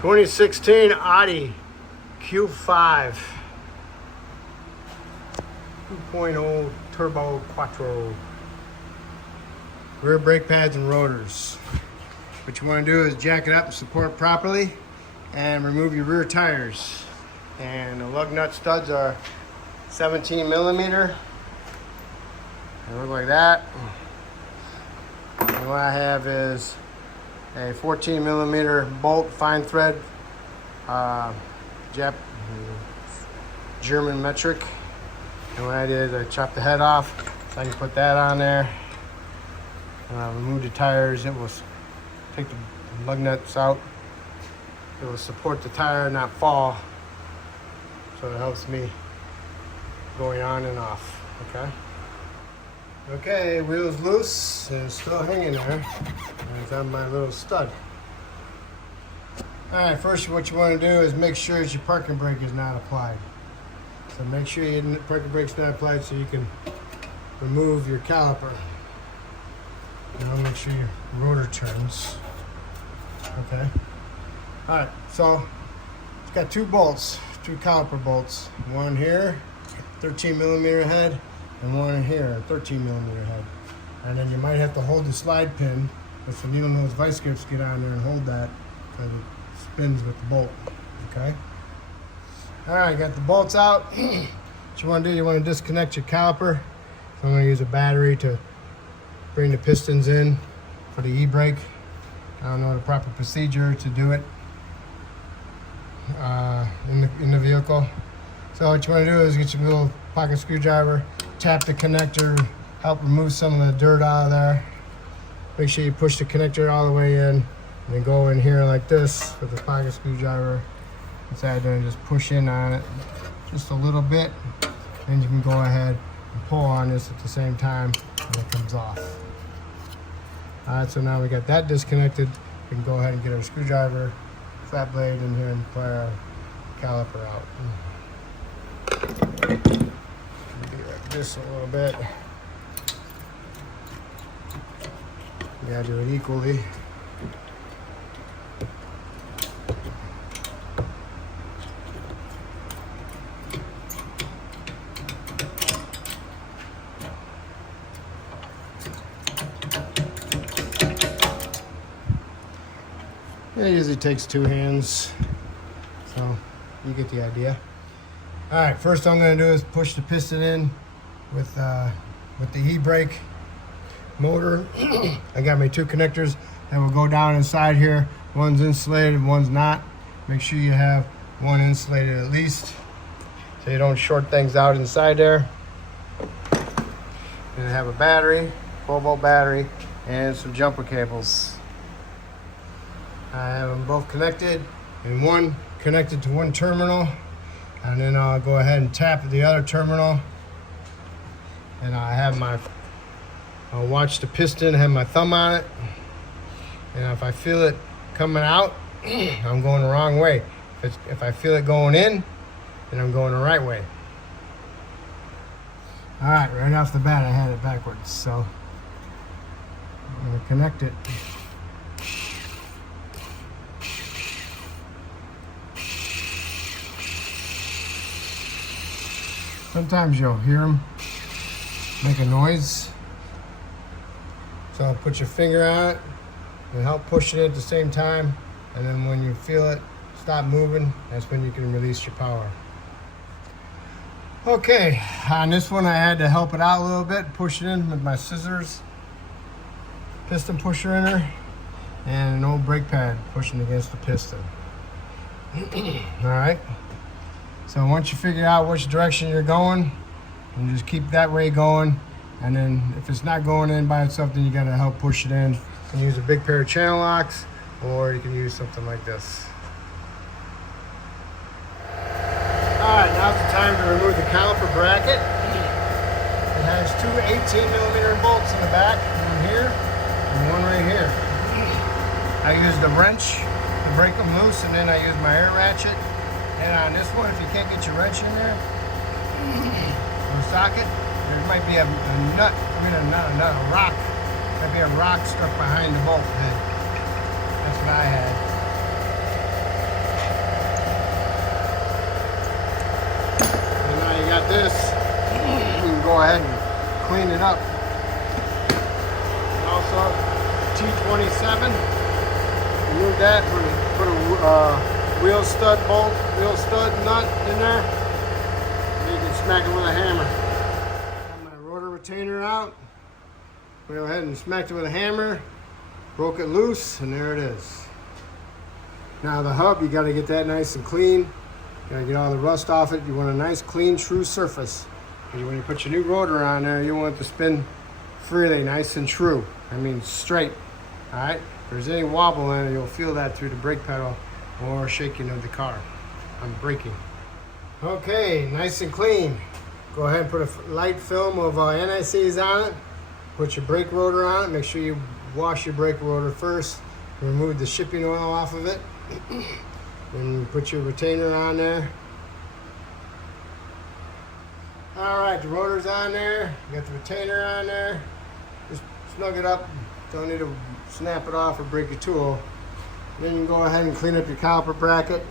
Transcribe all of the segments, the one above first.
2016 Audi Q5 2.0 turbo quattro. Rear brake pads and rotors. What you want to do is jack it up and support properly and remove your rear tires. And the lug nut studs are 17 millimeter. They look like that. And what I have is a 14 millimeter bolt fine thread German metric. And what I did is I chopped the head off so I can put that on there. Remove the tires. It will take the lug nuts out. It will support the tire, not fall. So it helps me going on and off. Okay, wheel's loose and it's still hanging there. And it's on my little stud. All right, first what you want to do is make sure that your parking brake is not applied. So make sure your parking brake's not applied so you can remove your caliper. Now make sure your rotor turns. Okay. All right, so it's got two bolts, two caliper bolts. One here, 13 millimeter head, and one here, 13 millimeter head. And then you might have to hold the slide pin with some needle nose vice grips, get on there and hold that because it spins with the bolt. Okay. All right, got the bolts out. What you want to do, you want to disconnect your caliper. So I'm going to use a battery to bring the pistons in for the e-brake. I don't know the proper procedure to do it in the vehicle. So what you want to do is get your little pocket screwdriver, tap the connector, help remove some of the dirt out of there. Make sure you push the connector all the way in, and then go in here like this with the pocket screwdriver inside there and just push in on it just a little bit. Then you can go ahead and pull on this at the same time and it comes off. All right, so now we got that disconnected. We can go ahead and get our screwdriver, flat blade in here and pry our caliper out. Do like this a little bit. You gotta do it equally. It usually takes two hands, so you get the idea. All right, first I'm going to do is push the piston in with the e-brake motor. I got my two connectors that will go down inside here. One's insulated, one's not. Make sure you have one insulated at least, so you don't short things out inside there. And I have a battery, 12-volt battery, and some jumper cables. I have them both connected, and one connected to one terminal, and then I'll go ahead and tap the other terminal, and I'll watch the piston, have my thumb on it, and if I feel it coming out, I'm going the wrong way. If I feel it going in, then I'm going the right way. All right, right off the bat I had it backwards, so I'm going to connect it. Sometimes you'll hear them make a noise. So put your finger on it and help push it at the same time. And then when you feel it stop moving, that's when you can release your power. Okay, on this one I had to help it out a little bit, push it in with my scissors, piston pusher in there, and an old brake pad pushing against the piston. All right. So once you figure out which direction you're going, you just keep that way going. And then if it's not going in by itself, then you gotta help push it in. You can use a big pair of channel locks, or you can use something like this. All right, now's the time to remove the caliper bracket. It has two 18 millimeter bolts in the back, one here and one right here. I used a wrench to break them loose, and then I used my air ratchet. And on this one, if you can't get your wrench in there, or socket, there might be a nut, not a nut, a rock. Might be a rock stuck behind the bolt head. That's what I had. this, you can go ahead and clean it up. And also, T27, remove that, put a wheel stud nut in there, and you can smack it with a hammer. Got my rotor retainer out, go ahead and smacked it with a hammer, broke it loose, and there it is. Now the hub, you gotta get that nice and clean. You gotta get all the rust off it. You want a nice, clean, true surface. And when you put your new rotor on there, you want it to spin freely, nice and true. I mean straight, all right? If there's any wobble in it, you'll feel that through the brake pedal or shaking of the car. I'm braking. Okay, nice and clean. Go ahead and put a light film of NICs on it. Put your brake rotor on it. Make sure you wash your brake rotor first. Remove the shipping oil off of it. And put your retainer on there. All right, the rotor's on there. You got the retainer on there. Just snug it up. Don't need to snap it off or break your tool. Then you can go ahead and clean up your caliper bracket.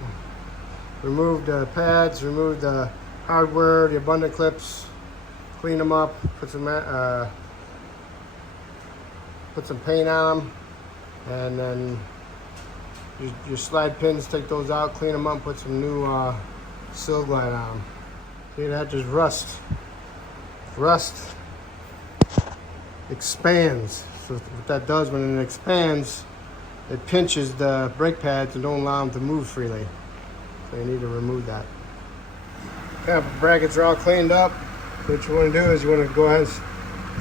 Remove the pads, remove the hardware, the abundant clips. Clean them up. Put some paint on them. And then your slide pins, take those out, clean them up, put some new seal glide on them. See, that just rust. Rust expands. So what that does when it expands, it pinches the brake pads and don't allow them to move freely. So you need to remove that. Okay, brackets are all cleaned up. What you want to do is you want to go ahead and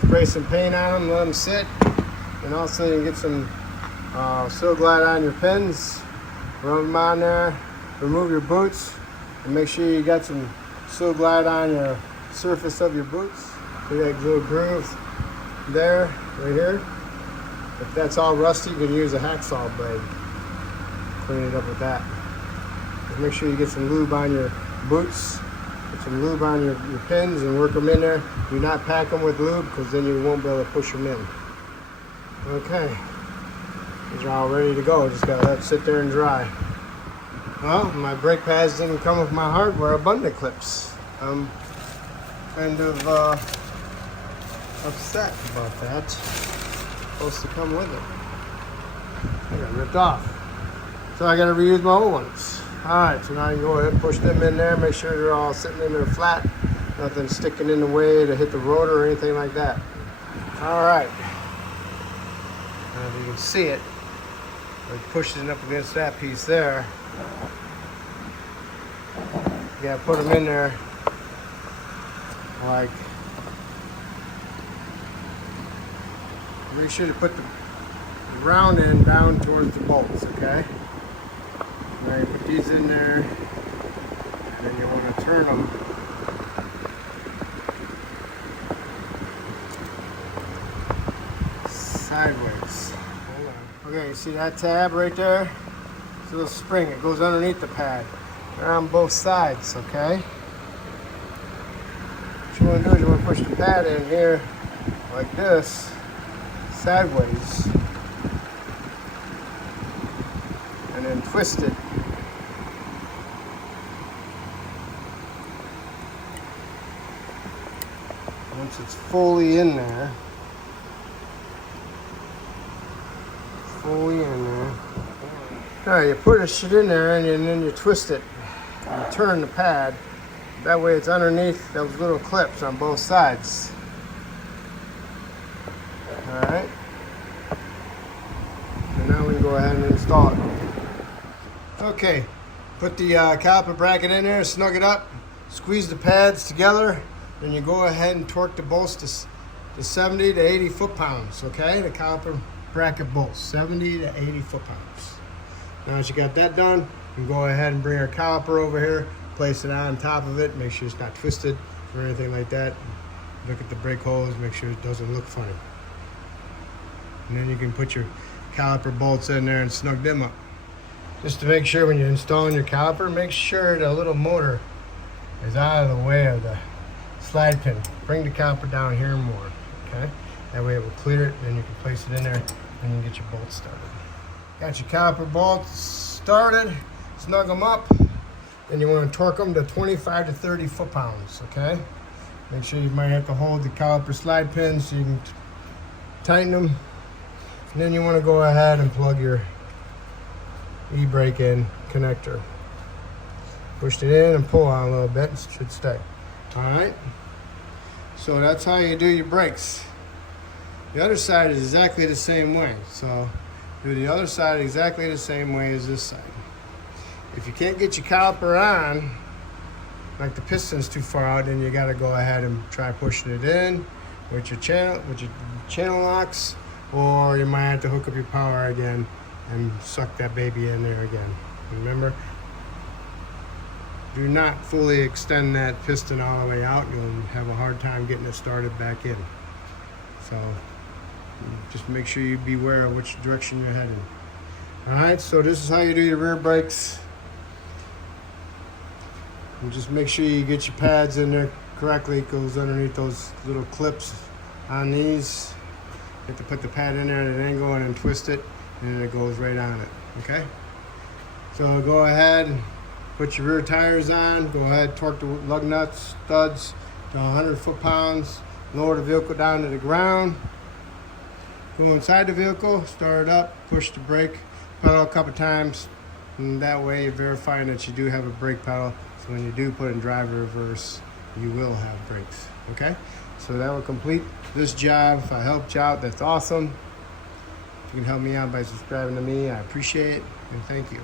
spray some paint on them, let them sit, and also you can get some seal glide on your pins, rub them on there, remove your boots, and make sure you got some seal glide on your surface of your boots. See that little groove there, right here? If that's all rusty, you can use a hacksaw blade. Clean it up with that. Just make sure you get some lube on your boots, get some lube on your pins and work them in there. Do not pack them with lube because then you won't be able to push them in. Okay. These are all ready to go. Just gotta let it sit there and dry. Well, my brake pads didn't come with my hardware abundant clips. I'm kind of upset about that. It's supposed to come with it. I got ripped off. So I gotta reuse my old ones. Alright, so now you go ahead and push them in there, make sure they're all sitting in there flat. Nothing sticking in the way to hit the rotor or anything like that. Alright. Now if you can see it, it pushes it up against that piece there. You gotta put them in there like, make sure to put the round end down towards the bolts, okay? Now you put these in there, and then you want to turn them sideways. Okay, you see that tab right there? It's a little spring. It goes underneath the pad. They're on both sides, okay? What you want to do is you want to push the pad in here like this, sideways, and then twist it. Once it's fully in there, all right, you put the shit in there and then you twist it and turn the pad. That way it's underneath those little clips on both sides. All right. And now we can go ahead and install it. Okay, put the caliper bracket in there, snug it up, squeeze the pads together, and you go ahead and torque the bolts to 70 to 80 foot-pounds, okay? The caliper bracket bolts, 70 to 80 foot-pounds. Now that you got that done, you can go ahead and bring our caliper over here, place it on top of it, make sure it's not twisted or anything like that. Look at the brake holes, make sure it doesn't look funny. And then you can put your caliper bolts in there and snug them up. Just to make sure when you're installing your caliper, make sure the little motor is out of the way of the slide pin. Bring the caliper down here more, okay? That way it will clear it, then you can place it in there and you can get your bolts started. Got your caliper bolts started, snug them up. and you want to torque them to 25 to 30 foot-pounds, okay? Make sure you might have to hold the caliper slide pins so you can tighten them. And then you want to go ahead and plug your e-brake in connector. Push it in and pull on a little bit, it should stay. All right, so that's how you do your brakes. The other side is exactly the same way. So do the other side exactly the same way as this side. If you can't get your caliper on, like the piston's too far out, then you got to go ahead and try pushing it in with your channel locks, or you might have to hook up your power again and suck that baby in there again. Remember, do not fully extend that piston all the way out. You'll have a hard time getting it started back in. So just make sure you beware of which direction you're heading. All right, so this is how you do your rear brakes. And just make sure you get your pads in there correctly. It goes underneath those little clips on these. You have to put the pad in there at an angle and then twist it, and then it goes right on it, okay? So go ahead and put your rear tires on. Go ahead, torque the lug nuts, studs to 100 foot-pounds. Lower the vehicle down to the ground. Go inside the vehicle, start it up, push the brake pedal a couple times, and that way you're verifying that you do have a brake pedal. So when you do put in drive reverse, you will have brakes, okay? So that will complete this job. If I helped you out, that's awesome. If you can help me out by subscribing to me, I appreciate it, and thank you.